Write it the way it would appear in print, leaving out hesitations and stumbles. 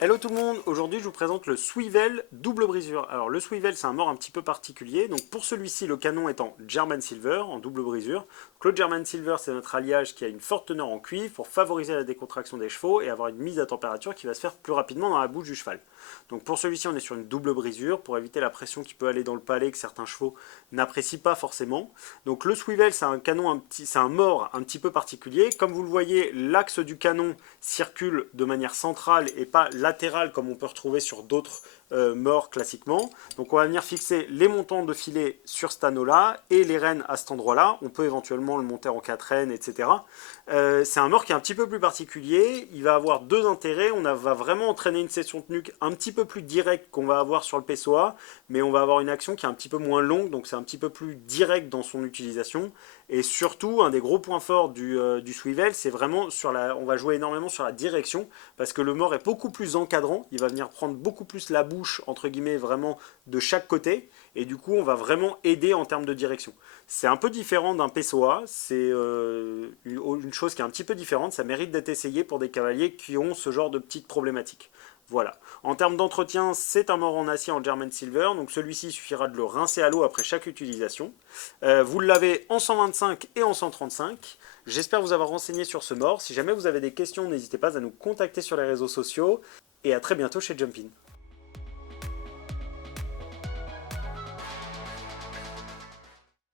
Hello tout le monde, aujourd'hui je vous présente le Swivel double brisure. Alors le Swivel c'est un mort un petit peu particulier, donc pour celui-ci le canon est en German Silver, en double brisure. Donc, le German Silver c'est notre alliage qui a une forte teneur en cuivre pour favoriser la décontraction des chevaux et avoir une mise à température qui va se faire plus rapidement dans la bouche du cheval. Donc pour celui-ci on est sur une double brisure pour éviter la pression qui peut aller dans le palais que certains chevaux n'apprécient pas forcément. Donc le Swivel c'est un canon, c'est un mort un petit peu particulier. Comme vous le voyez, l'axe du canon circule de manière centrale et pas latérale comme on peut retrouver sur d'autres morts classiquement. Donc on va venir fixer les montants de filet sur cet anneau-là et les rênes à cet endroit-là. On peut éventuellement le monter en 4 rênes, etc. C'est un mort qui est un petit peu plus particulier. Il va avoir deux intérêts. Va vraiment entraîner une session de nuque un petit peu plus directe qu'on va avoir sur le PSOA, mais on va avoir une action qui est un petit peu moins longue, donc c'est un petit peu plus direct dans son utilisation. Et surtout, un des gros points forts du Swivel, c'est vraiment on va jouer énormément sur la direction, parce que le mort est beaucoup plus encadrant, il va venir prendre beaucoup plus la bouche, entre guillemets, vraiment de chaque côté, et du coup, on va vraiment aider en termes de direction. C'est un peu différent d'un PSOA, c'est une chose qui est un petit peu différente, ça mérite d'être essayé pour des cavaliers qui ont ce genre de petites problématiques. Voilà. En termes d'entretien, c'est un mort en acier en German Silver, donc celui-ci il suffira de le rincer à l'eau après chaque utilisation. Vous l'avez en 125 et en 135. J'espère vous avoir renseigné sur ce mort. Si jamais vous avez des questions, n'hésitez pas à nous contacter sur les réseaux sociaux. Et à très bientôt chez Jumpin.